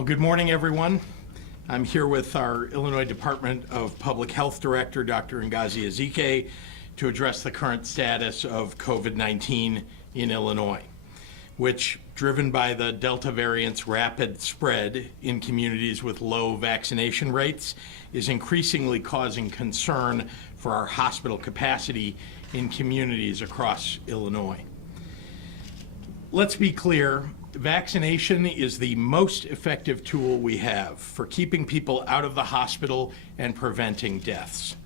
Well, good morning, everyone. I'm here with our Illinois Department of Public Health Director, Dr. Ngozi Ezike, to address the current status of COVID-19 in Illinois, which, driven by the Delta variant's rapid spread in communities with low vaccination rates, is increasingly causing concern for our hospital capacity in communities across Illinois. Let's be clear. Vaccination is the most effective tool we have for keeping people out of the hospital and preventing deaths.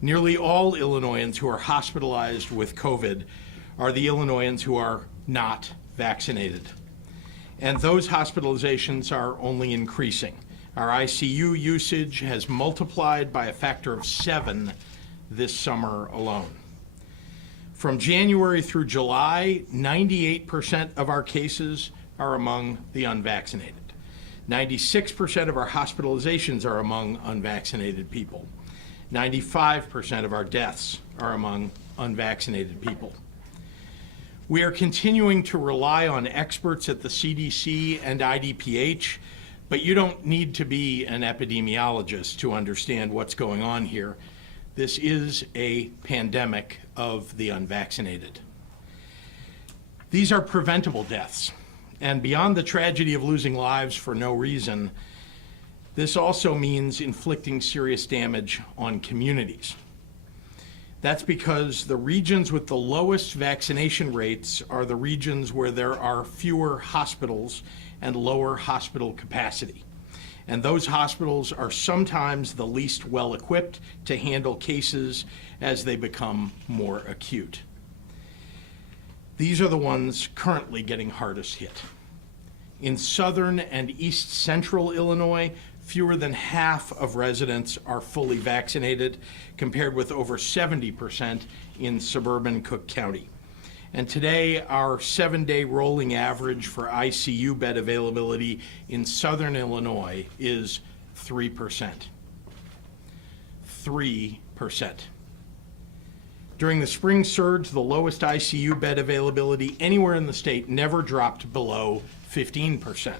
Nearly all Illinoisans who are hospitalized with COVID are the Illinoisans who are not vaccinated. And those hospitalizations are only increasing. Our ICU usage has multiplied by a factor of 7 this summer alone. From January through July, 98% of our cases are among the unvaccinated. 96% of our hospitalizations are among unvaccinated people. 95% of our deaths are among unvaccinated people. We are continuing to rely on experts at the CDC and IDPH, but you don't need to be an epidemiologist to understand what's going on here. This is a pandemic of the unvaccinated. These are preventable deaths, and beyond the tragedy of losing lives for no reason, this also means inflicting serious damage on communities. That's because the regions with the lowest vaccination rates are the regions where there are fewer hospitals and lower hospital capacity. And those hospitals are sometimes the least well-equipped to handle cases as they become more acute. These are the ones currently getting hardest hit. In southern and east central Illinois, fewer than half of residents are fully vaccinated, compared with over 70% in suburban Cook County. And today, our 7-day rolling average for ICU bed availability in southern Illinois is 3%. 3%. During the spring surge, the lowest ICU bed availability anywhere in the state never dropped below 15%.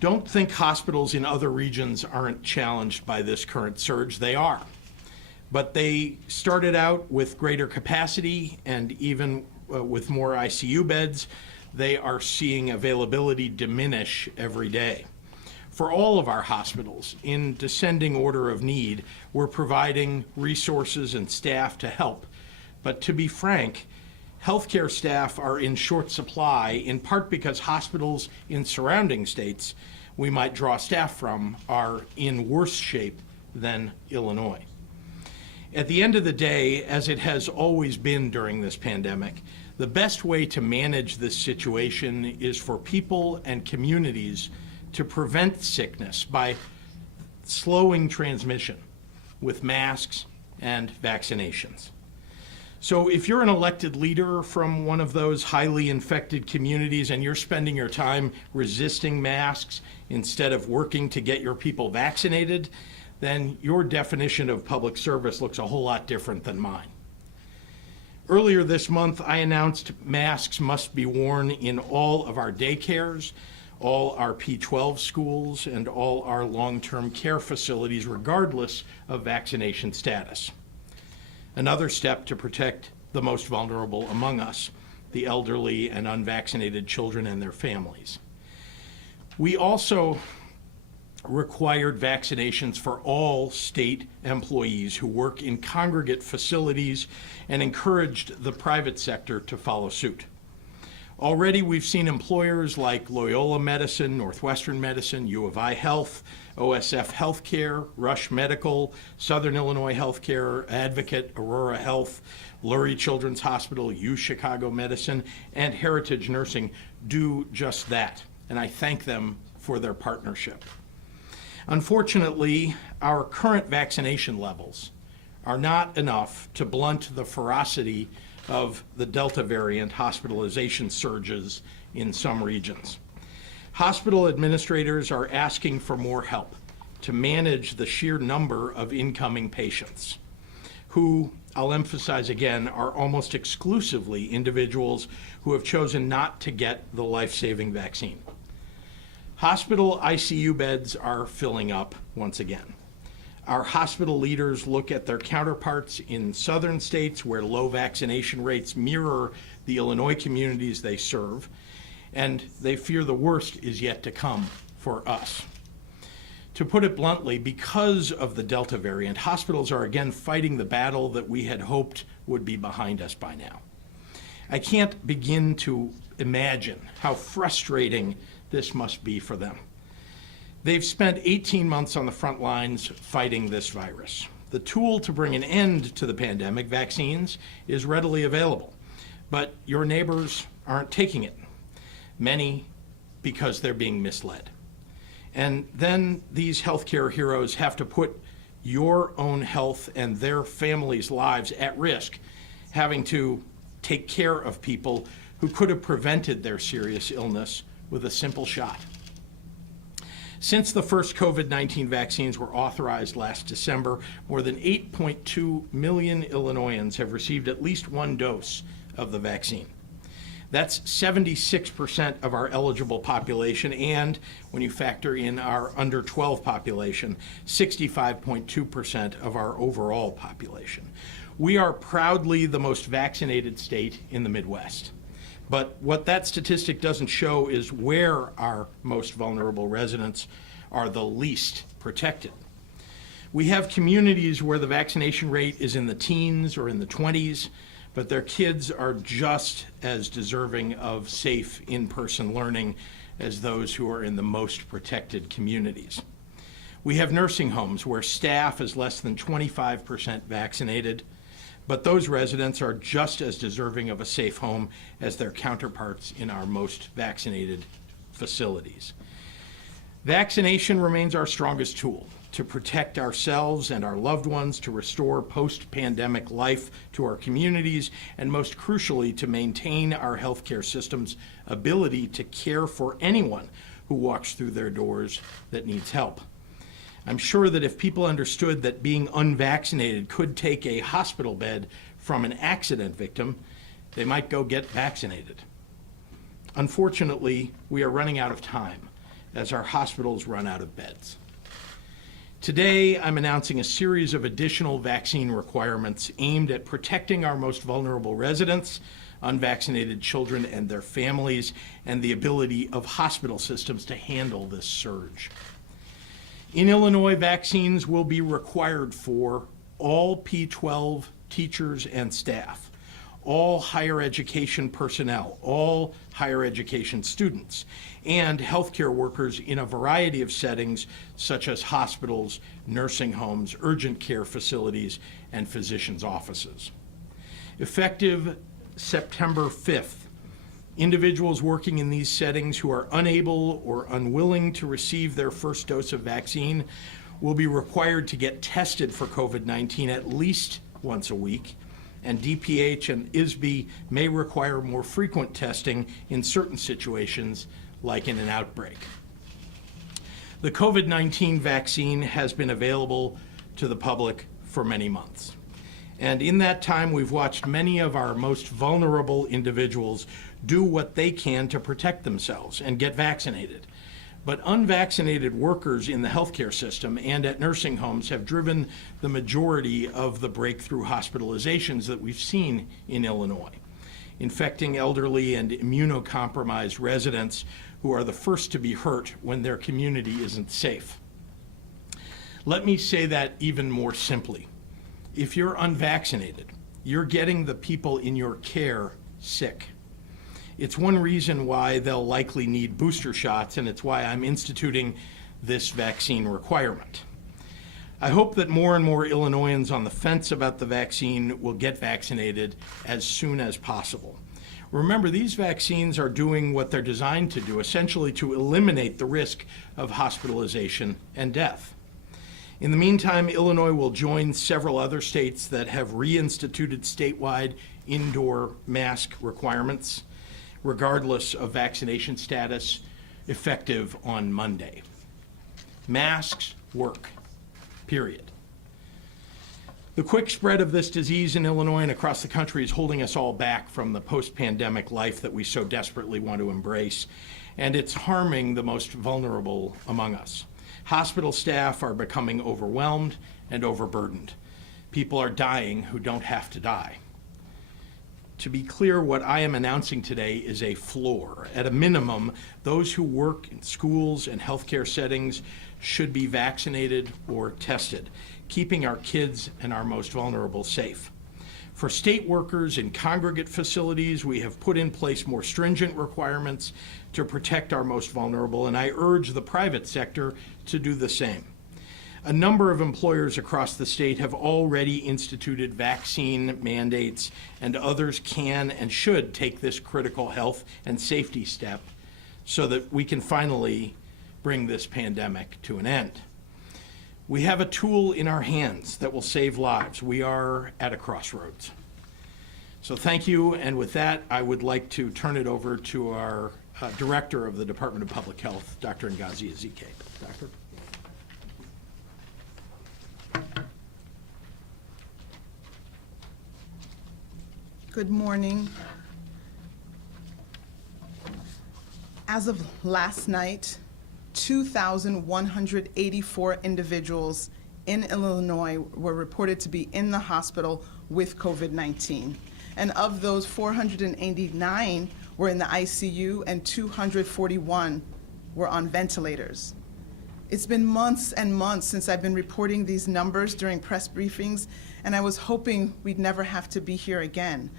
Don't think hospitals in other regions aren't challenged by this current surge. They are. But they started out with greater capacity, and even with more ICU beds, they are seeing availability diminish every day. For all of our hospitals, in descending order of need, we're providing resources and staff to help. But to be frank, healthcare staff are in short supply, in part because hospitals in surrounding states we might draw staff from are in worse shape than Illinois. At the end of the day, as it has always been during this pandemic, the best way to manage this situation is for people and communities to prevent sickness by slowing transmission with masks and vaccinations. So if you're an elected leader from one of those highly infected communities and you're spending your time resisting masks instead of working to get your people vaccinated, then your definition of public service looks a whole lot different than mine. Earlier this month, I announced masks must be worn in all of our daycares, all our P12 schools, and all our long-term care facilities, regardless of vaccination status. Another step to protect the most vulnerable among us, the elderly and unvaccinated children and their families. We also required vaccinations for all state employees who work in congregate facilities and encouraged the private sector to follow suit. Already we've seen employers like Loyola Medicine, Northwestern Medicine, U of I Health, OSF Healthcare, Rush Medical, Southern Illinois Healthcare, Advocate, Aurora Health, Lurie Children's Hospital, U Chicago Medicine, and Heritage Nursing do just that, and I thank them for their partnership. Unfortunately, our current vaccination levels are not enough to blunt the ferocity of the Delta variant hospitalization surges in some regions. Hospital administrators are asking for more help to manage the sheer number of incoming patients, who, I'll emphasize again, are almost exclusively individuals who have chosen not to get the life-saving vaccine. Hospital ICU beds are filling up once again. Our hospital leaders look at their counterparts in southern states where low vaccination rates mirror the Illinois communities they serve, and they fear the worst is yet to come for us. To put it bluntly, because of the Delta variant, hospitals are again fighting the battle that we had hoped would be behind us by now. I can't begin to imagine how frustrating this must be for them. They've spent 18 months on the front lines fighting this virus. The tool to bring an end to the pandemic, vaccines, is readily available, but your neighbors aren't taking it. Many because they're being misled. And then these healthcare heroes have to put your own health and their families' lives at risk, having to take care of people who could have prevented their serious illness with a simple shot. Since the first COVID-19 vaccines were authorized last December, more than 8.2 million Illinoisans have received at least one dose of the vaccine. That's 76% of our eligible population, and when you factor in our under 12 population, 65.2% of our overall population. We are proudly the most vaccinated state in the Midwest. But what that statistic doesn't show is where our most vulnerable residents are the least protected. We have communities where the vaccination rate is in the teens or in the 20s, but their kids are just as deserving of safe in-person learning as those who are in the most protected communities. We have nursing homes where staff is less than 25% vaccinated, but those residents are just as deserving of a safe home as their counterparts in our most vaccinated facilities. Vaccination remains our strongest tool to protect ourselves and our loved ones, to restore post-pandemic life to our communities, and most crucially, to maintain our healthcare system's ability to care for anyone who walks through their doors that needs help. I'm sure that if people understood that being unvaccinated could take a hospital bed from an accident victim, they might go get vaccinated. Unfortunately, we are running out of time as our hospitals run out of beds. Today, I'm announcing a series of additional vaccine requirements aimed at protecting our most vulnerable residents, unvaccinated children and their families, and the ability of hospital systems to handle this surge. In Illinois, vaccines will be required for all P-12 teachers and staff, all higher education personnel, all higher education students, and healthcare workers in a variety of settings such as hospitals, nursing homes, urgent care facilities, and physicians' offices. Effective September 5th, individuals working in these settings who are unable or unwilling to receive their first dose of vaccine will be required to get tested for COVID-19 at least once a week, and DPH and ISB may require more frequent testing in certain situations, like in an outbreak. The COVID-19 vaccine has been available to the public for many months. And in that time, we've watched many of our most vulnerable individuals do what they can to protect themselves and get vaccinated. But unvaccinated workers in the healthcare system and at nursing homes have driven the majority of the breakthrough hospitalizations that we've seen in Illinois, infecting elderly and immunocompromised residents who are the first to be hurt when their community isn't safe. Let me say that even more simply. If you're unvaccinated, you're getting the people in your care sick. It's one reason why they'll likely need booster shots, and it's why I'm instituting this vaccine requirement. I hope that more and more Illinoisans on the fence about the vaccine will get vaccinated as soon as possible. Remember, these vaccines are doing what they're designed to do, essentially to eliminate the risk of hospitalization and death. In the meantime, Illinois will join several other states that have reinstituted statewide indoor mask requirements, regardless of vaccination status, effective on Monday. Masks work, period. The quick spread of this disease in Illinois and across the country is holding us all back from the post-pandemic life that we so desperately want to embrace. and it's harming the most vulnerable among us. Hospital staff are becoming overwhelmed and overburdened. People are dying who don't have to die. To be clear, what I am announcing today is a floor. At a minimum, those who work in schools and healthcare settings should be vaccinated or tested, keeping our kids and our most vulnerable safe. For state workers in congregate facilities, we have put in place more stringent requirements to protect our most vulnerable, and I urge the private sector to do the same. A number of employers across the state have already instituted vaccine mandates, and others can and should take this critical health and safety step so that we can finally bring this pandemic to an end. We have a tool in our hands that will save lives. We are at a crossroads. So thank you, and with that, I would like to turn it over to our Director of the Department of Public Health, Dr. Ngozi Ezike. Doctor? Good morning. As of last night, 2,184 individuals in Illinois were reported to be in the hospital with COVID-19. And of those, 489 were in the ICU and 241 were on ventilators. It's been months and months since I've been reporting these numbers during press briefings, and I was hoping we'd never have to be here again.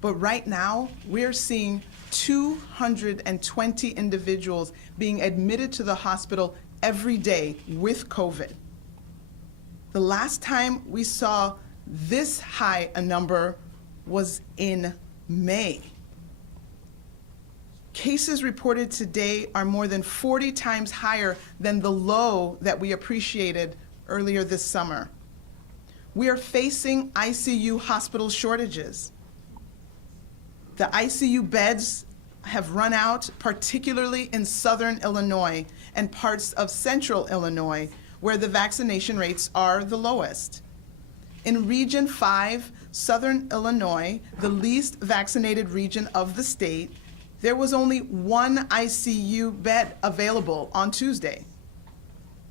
But right now, we're seeing 220 individuals being admitted to the hospital every day with COVID. The last time we saw this high a number was in May. Cases reported today are more than 40 times higher than the low that we appreciated earlier this summer. We are facing ICU hospital shortages. The ICU beds have run out, particularly in southern Illinois and parts of central Illinois, where the vaccination rates are the lowest. In Region 5, southern Illinois, the least vaccinated region of the state, there was only one ICU bed available on Tuesday.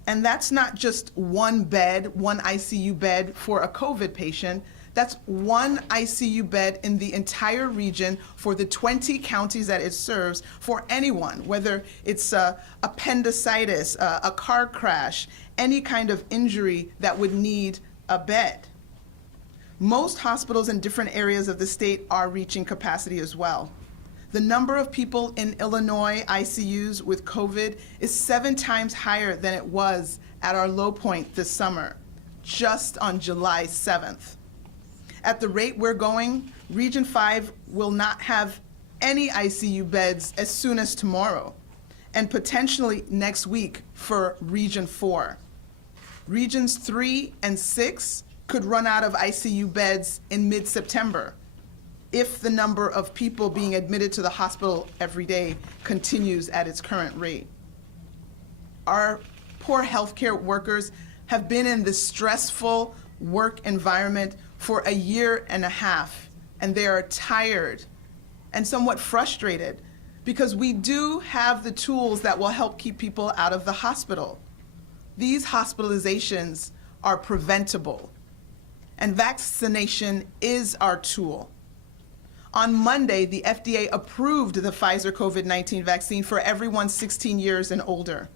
And that's not just one bed, one ICU bed for a COVID patient. That's one ICU bed in the entire region for the 20 counties that it serves for anyone, whether it's appendicitis, a car crash, any kind of injury that would need a bed. Most hospitals in different areas of the state are reaching capacity as well. The number of people in Illinois ICUs with COVID is 7 times higher than it was at our low point this summer, just on July 7th. At the rate we're going, Region 5 will not have any ICU beds as soon as tomorrow, and potentially next week for Region 4. Regions 3 and 6 could run out of ICU beds in mid-September if the number of people being admitted to the hospital every day continues at its current rate. Our poor healthcare workers have been in this stressful work environment for a year and a half, and they are tired and somewhat frustrated because we do have the tools that will help keep people out of the hospital. These hospitalizations are preventable, and vaccination is our tool. On Monday, the FDA approved the Pfizer COVID-19 vaccine for everyone 16 years and older.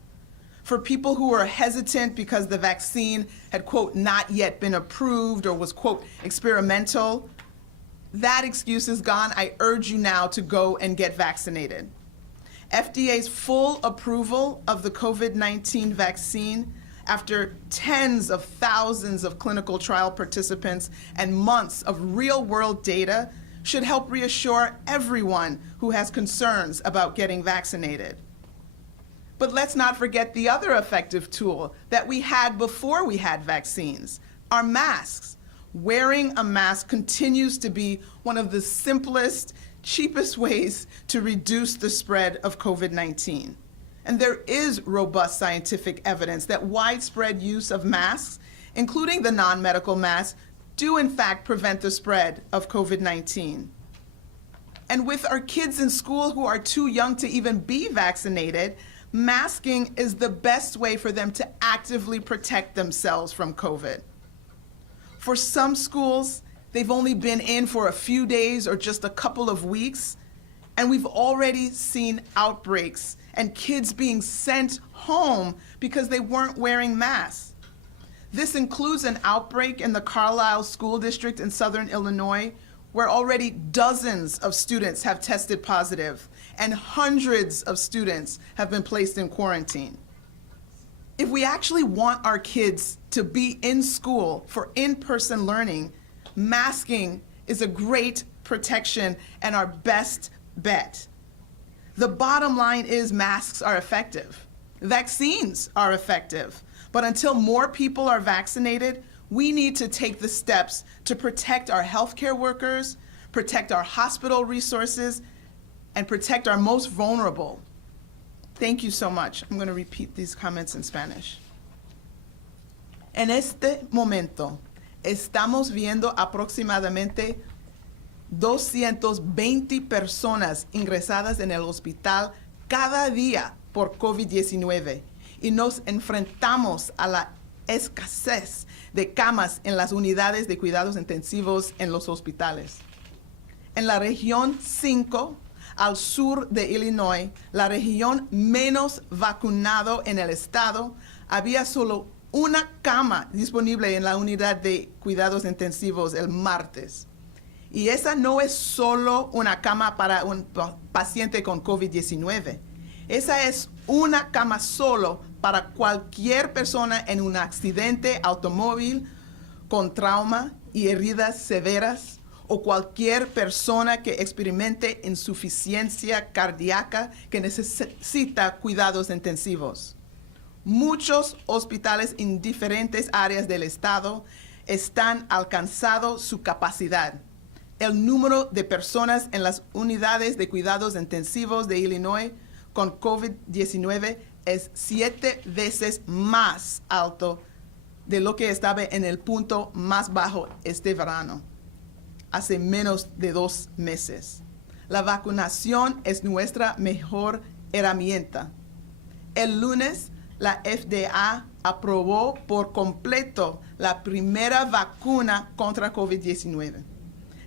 For people who were hesitant because the vaccine had, quote, not yet been approved or was, quote, experimental, that excuse is gone. I urge you now to go and get vaccinated. FDA's full approval of the COVID-19 vaccine after tens of thousands of clinical trial participants and months of real-world data should help reassure everyone who has concerns about getting vaccinated. But let's not forget the other effective tool that we had before we had vaccines, our masks. Wearing a mask continues to be one of the simplest, cheapest ways to reduce the spread of COVID-19. And there is robust scientific evidence that widespread use of masks, including the non-medical masks, do in fact prevent the spread of COVID-19. And with our kids in school who are too young to even be vaccinated, masking is the best way for them to actively protect themselves from COVID. For some schools, they've only been in for a few days or just a couple of weeks, and we've already seen outbreaks and kids being sent home because they weren't wearing masks. This includes an outbreak in the Carlisle School District in Southern Illinois, where already dozens of students have tested positive and hundreds of students have been placed in quarantine. If we actually want our kids to be in school for in-person learning, masking is a great protection and our best bet. The bottom line is masks are effective. Vaccines are effective. But until more people are vaccinated, we need to take the steps to protect our healthcare workers, protect our hospital resources, and protect our most vulnerable. Thank you so much. I'm going to repeat these comments in Spanish. En este momento, estamos viendo aproximadamente 220 personas ingresadas en el hospital cada día por COVID-19 y nos enfrentamos a la escasez de camas en las unidades de cuidados intensivos en los hospitales. En la región 5, al sur de Illinois, la región menos vacunado en el estado, había solo una cama disponible en la unidad de cuidados intensivos el martes. Y esa no es solo una cama para un paciente con COVID-19. Esa es una cama solo para cualquier persona en un accidente automóvil con trauma y heridas severas o cualquier persona que experimente insuficiencia cardíaca que necesita cuidados intensivos. Muchos hospitales en diferentes áreas del estado están alcanzando su capacidad. El número de personas en las unidades de cuidados intensivos de Illinois con COVID-19 es 7 veces más alto de lo que estaba en el punto más bajo este verano, hace menos de 2 meses. La vacunación es nuestra mejor herramienta. El lunes, la FDA aprobó por completo la primera vacuna contra COVID-19.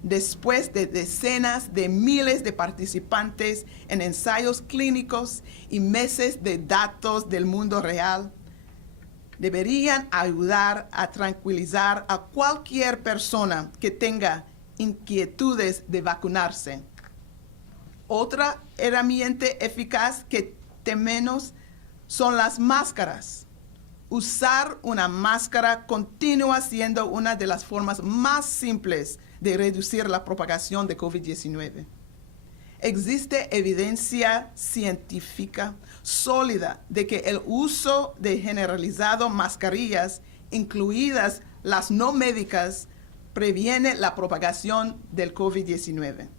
Después de decenas de miles de participantes en ensayos clínicos y meses de datos del mundo real, deberían ayudar a tranquilizar a cualquier persona que tenga inquietudes de vacunarse. Otra herramienta eficaz que tememos son las máscaras. Usar una máscara continúa siendo una de las formas más simples de reducir la propagación de COVID-19. Existe evidencia científica sólida de que el uso de generalizado mascarillas, incluidas las no médicas, previene la propagación del COVID-19.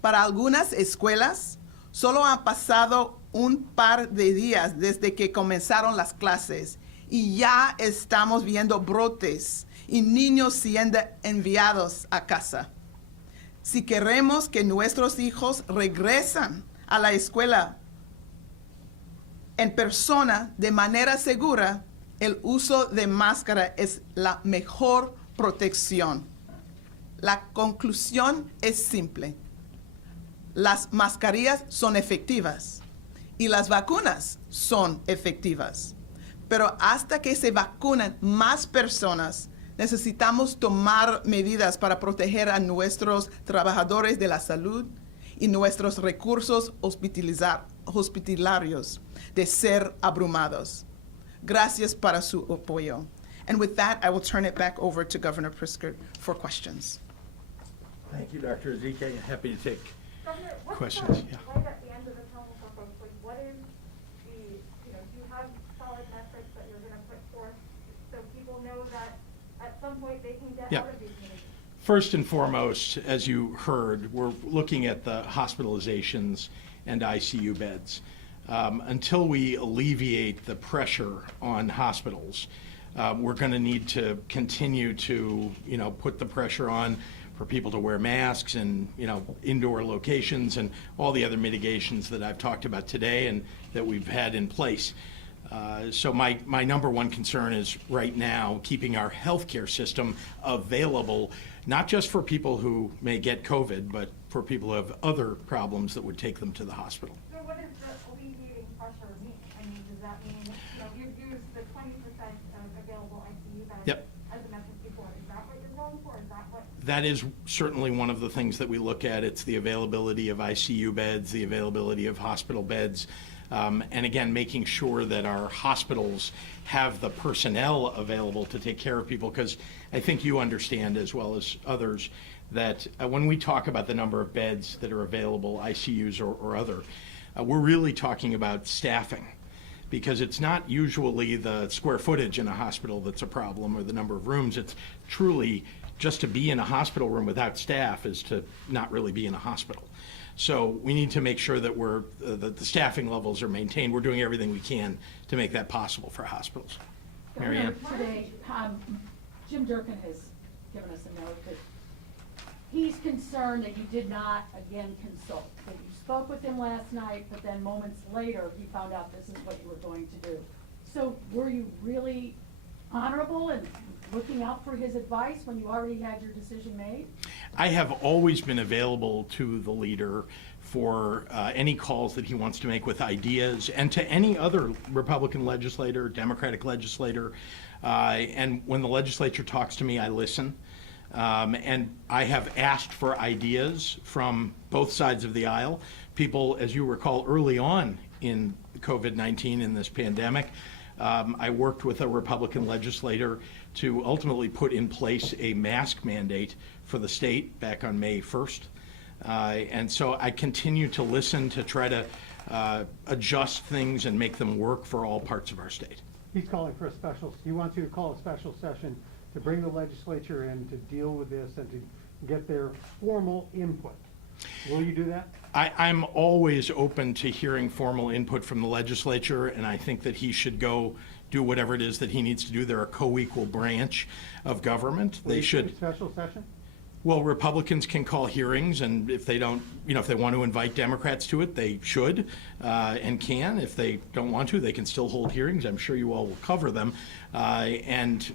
Para algunas escuelas, solo han pasado un par de días desde que comenzaron las clases y ya estamos viendo brotes y niños siendo enviados a casa. Si queremos que nuestros hijos regresen a la escuela en persona de manera segura, el uso de máscara es la mejor protección. La conclusión es simple. Las mascarillas son efectivas y las vacunas son efectivas. Pero hasta que se vacunen más personas, necesitamos tomar medidas para proteger a nuestros trabajadores de la salud y nuestros recursos hospitalarios de ser abrumados. Gracias para su apoyo. And with that, I will turn it back over to Governor Pritzker for questions. Thank you, Dr. Ezike. Happy to take Governor, what's questions. the Yeah. light at the end of the tunnel for folks? Like, what is the, do you have solid metrics that you're gonna put forth so people know that at some point they can get Yeah. out of these meetings? First and foremost, as you heard, we're looking at the hospitalizations and ICU beds. Until we alleviate the pressure on hospitals, we're going to need to continue to, put the pressure on for people to wear masks and, indoor locations and all the other mitigations that I've talked about today and that we've had in place. So my number one concern is right now keeping our healthcare system available, not just for people who may get COVID, but for people who have other problems that would take them to the hospital. So what does the alleviating pressure mean? I mean, does that mean, you use the 20% of available ICU beds Yep. as a metric before? Is that what you're going for? Is that what? That is certainly one of the things that we look at. It's the availability of ICU beds, the availability of hospital beds, and again, making sure that our hospitals have the personnel available to take care of people, because I think you understand as well as others that when we talk about the number of beds that are available, ICUs or other, we're really talking about staffing, because it's not usually the square footage in a hospital that's a problem or the number of rooms. It's truly just to be in a hospital room without staff is to not really be in a hospital. So we need to make sure that that the staffing levels are maintained. We're doing everything we can to make that possible for hospitals. Mary Ann? Today, Jim Durkin has given us a note that he's concerned that you did not again consult, that you spoke with him last night, but then moments later, he found out this is what you were going to do. So were you really honorable and looking out for his advice when you already had your decision made? I have always been available to the leader for any calls that he wants to make with ideas, and to any other Republican legislator, Democratic legislator. And when the legislature talks to me, I listen. And I have asked for ideas from both sides of the aisle. People, as you recall, early on in COVID-19, in this pandemic, I worked with a Republican legislator to ultimately put in place a mask mandate for the state back on May 1st. And so I continue to listen to try to adjust things and make them work for all parts of our state. He's calling for he wants you to call a special session to bring the legislature in to deal with this and to get their formal input. Will you do that? I'm always open to hearing formal input from the legislature, and I think that he should go do whatever it is that he needs to do. They're a co-equal branch of government. Will They you should. do a special session? Well, Republicans can call hearings, and if they don't, if they want to invite Democrats to it, they should and can. If they don't want to, they can still hold hearings. I'm sure you all will cover them and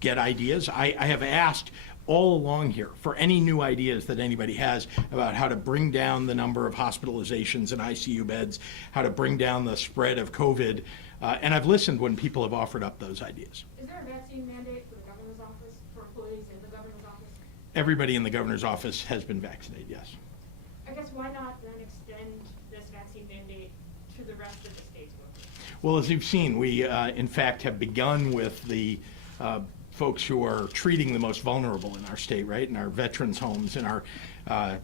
get ideas. I have asked all along here for any new ideas that anybody has about how to bring down the number of hospitalizations and ICU beds, how to bring down the spread of COVID, and I've listened when people have offered up those ideas. Is there a vaccine mandate for the governor's office, for employees in the governor's office? Everybody in the governor's office has been vaccinated, yes. I guess why not then extend this vaccine mandate to the rest of the state's workers? Well, as you've seen, we in fact have begun with the folks who are treating the most vulnerable in our state, right? In our veterans' homes, in our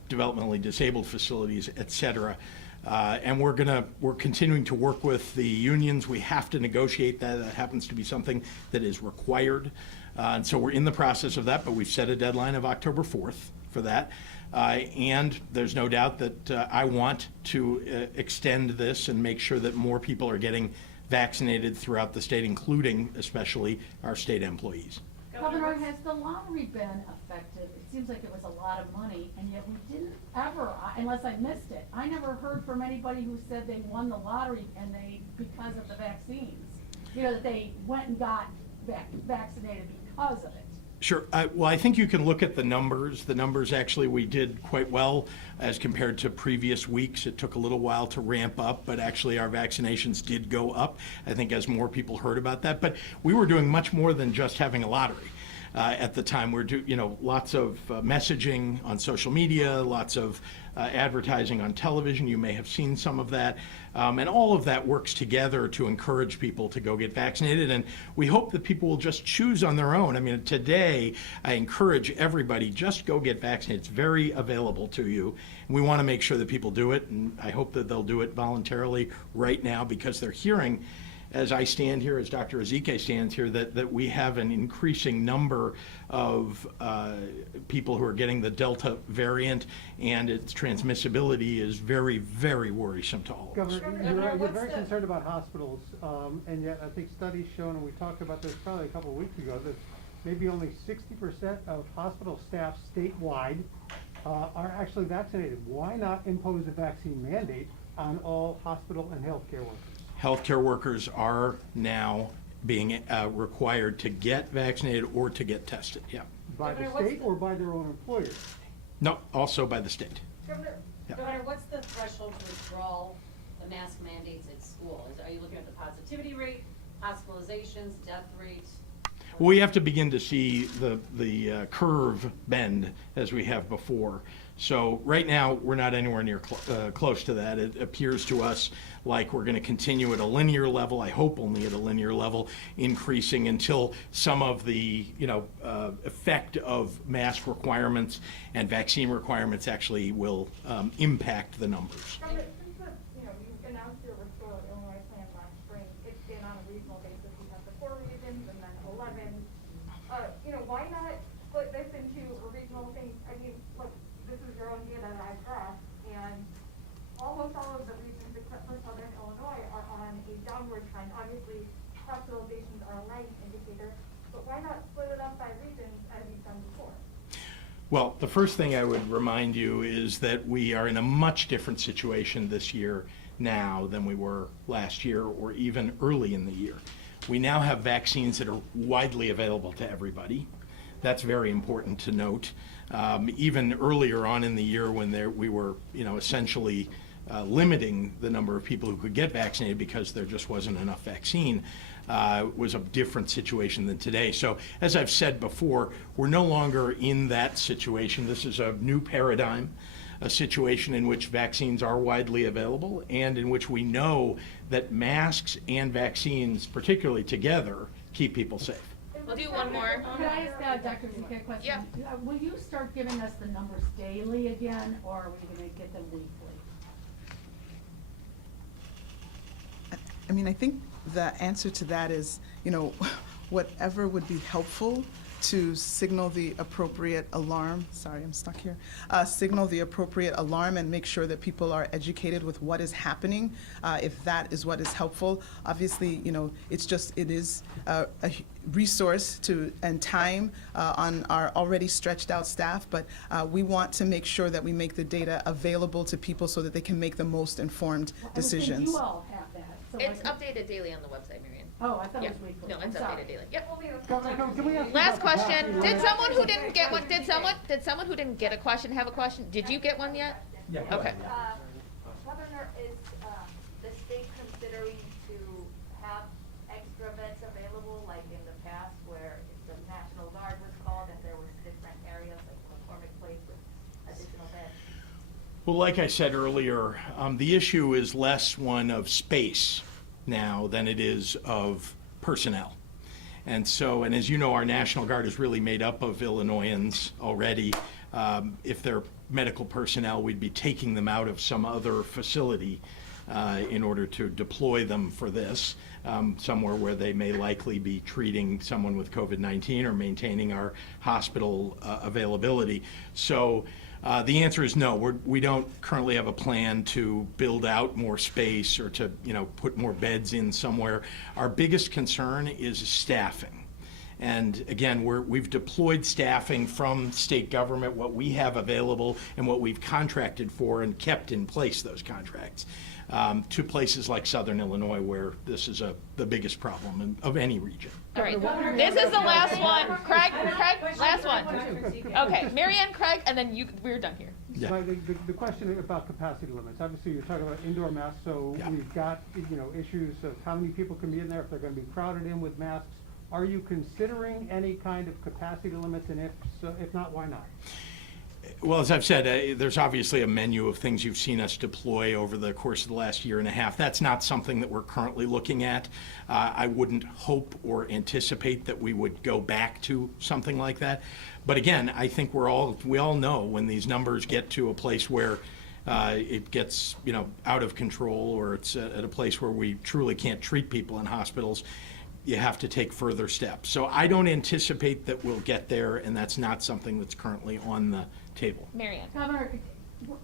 developmentally disabled facilities, et cetera. And we're continuing to work with the unions. We have to negotiate that. That happens to be something that is required. And so we're in the process of that, but we've set a deadline of October 4th for that. And there's no doubt that I want to extend this and make sure that more people are getting vaccinated throughout the state, including especially our state employees. Governor, has the lottery been effective? It seems like it was a lot of money, and yet we didn't ever, unless I missed it, I never heard from anybody who said they won the lottery and because of the vaccines, that they went and got vaccinated because of it. Sure. Well, I think you can look at the numbers. The numbers, actually, we did quite well as compared to previous weeks. It took a little while to ramp up, but actually our vaccinations did go up, I think, as more people heard about that. But we were doing much more than just having a lottery. At the time, we're doing, lots of messaging on social media, lots of advertising on television. You may have seen some of that. And all of that works together to encourage people to go get vaccinated. And we hope that people will just choose on their own. I mean, today, I encourage everybody, just go get vaccinated. It's very available to you. And we want to make sure that people do it. And I hope that they'll do it voluntarily right now, because they're hearing, as I stand here, as Dr. Ezike stands here, that we have an increasing number of people who are getting the Delta variant, and its transmissibility is very, very worrisome to all of us. Governor, you're very concerned about hospitals, and yet I think studies shown, and we talked about this probably a couple of weeks ago, that maybe only 60% of hospital staff statewide are actually vaccinated. Why not impose a vaccine mandate on all hospital and healthcare workers? Healthcare workers are now being required to get vaccinated or to get tested, yeah. By the Governor, what's state the- or by their own employers? No, also by the state. Governor, Yeah. Governor, what's the threshold to withdraw the mask mandates at school? Are you looking at the positivity rate, hospitalizations, death rates? We have to begin to see the curve bend as we have before. So right now, we're not anywhere near close to that. It appears to us like we're going to continue at a linear level, I hope only at a linear level, increasing until some of the effect of mask requirements and vaccine requirements actually will impact the numbers. Governor, since you announced your Restore Illinois plan last spring, it's been on a regional basis. You have the 4 regions and then 11. Why not split this into a regional thing? I mean, look, this is your own data that I've grasped, and almost all of the regions except for Southern Illinois are on a downward trend. Obviously, hospitalizations are a lagging indicator, but why not split it up by regions as you've done before? Well, the first thing I would remind you is that we are in a much different situation this year now than we were last year or even early in the year. We now have vaccines that are widely available to everybody. That's very important to note. Even earlier on in the year when we were, essentially limiting the number of people who could get vaccinated because there just wasn't enough vaccine, was a different situation than today. So as I've said before, we're no longer in that situation. This is a new paradigm, a situation in which vaccines are widely available and in which we know that masks and vaccines, particularly together, keep people safe. We'll do one more. Can I ask Dr. Zika a question? Yeah. Will you start giving us the numbers daily again, or are we gonna get them weekly? I mean, I think the answer to that is, whatever would be helpful to signal the appropriate alarm. Sorry, I'm stuck here. Signal the appropriate alarm and make sure that people are educated with what is happening, if that is what is helpful. Obviously, it is a resource and time on our already stretched out staff, but we want to make sure that we make the data available to people so that they can make the most informed I would think decisions. you all have that. So It's like- updated daily on the website, Marian. Oh, I thought Yeah. it was weekly. No, I'm it's sorry. updated daily. Yep. Can we ask you Last about the question. vaccine Did mandate? someone who didn't get one, did someone who didn't get a question have a question? Did you get one yet? Yeah. Okay. Governor, is the state considering to have extra beds available, like in the past where the National Guard was called and there was different areas like McCormick Place with additional beds? Well, like I said earlier, the issue is less one of space now than it is of personnel. And so, and as you know, our National Guard is really made up of Illinoisans already. If they're medical personnel, we'd be taking them out of some other facility in order to deploy them for this, somewhere where they may likely be treating someone with COVID-19 or maintaining our hospital availability. So the answer is no. We don't currently have a plan to build out more space or to put more beds in somewhere. Our biggest concern is staffing. And again, we've deployed staffing from state government, what we have available and what we've contracted for and kept in place those contracts, to places like Southern Illinois where this is the biggest problem of any region. All right. This is the last one. Craig, last one. Okay, Marianne, Craig, and then we're done here. Yeah. So the question about capacity limits, obviously you're talking about indoor masks, so Yeah. we've got, issues of how many people can be in there, if they're gonna be crowded in with masks. Are you considering any kind of capacity limits, and if not, why not? Well, as I've said, there's obviously a menu of things you've seen us deploy over the course of the last year and a half. That's not something that we're currently looking at. I wouldn't hope or anticipate that we would go back to something like that. But again, I think we all know when these numbers get to a place where it gets out of control, or it's at a place where we truly can't treat people in hospitals, you have to take further steps. So I don't anticipate that we'll get there, and that's not something that's currently on the table. Marianne. Governor,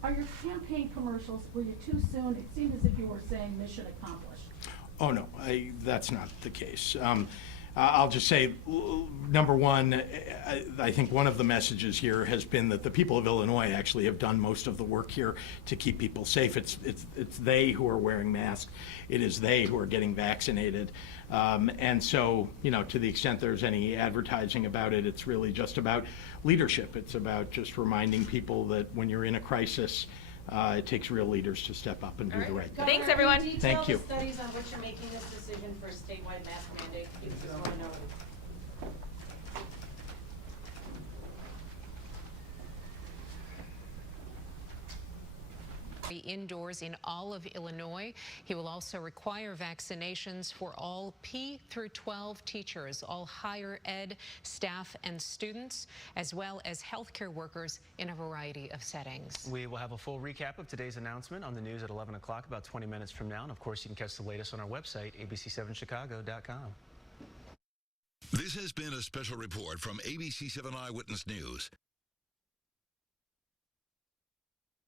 are your campaign commercials, were you too soon? It seemed as if you were saying mission accomplished. Oh, no, that's not the case. I'll just say, number one, I think one of the messages here has been that the people of Illinois actually have done most of the work here to keep people safe. It's they who are wearing masks. It is they who are getting vaccinated. And so, you know, to the extent there's any advertising about it, it's really just about leadership. It's about just reminding people that when you're in a crisis, it takes real leaders to step up and do the right thing. Thanks, Governor, everyone. can you Thank you. detail the studies on which you're making this decision for a statewide mask mandate? People just want to know. Be indoors in all of Illinois. He will also require vaccinations for all P through 12 teachers, all higher ed staff and students, as well as healthcare workers in a variety of settings. We will have a full recap of today's announcement on the news at 11 o'clock, about 20 minutes from now. And of course, you can catch the latest on our website, abc7chicago.com. This has been a special report from ABC7 Eyewitness News.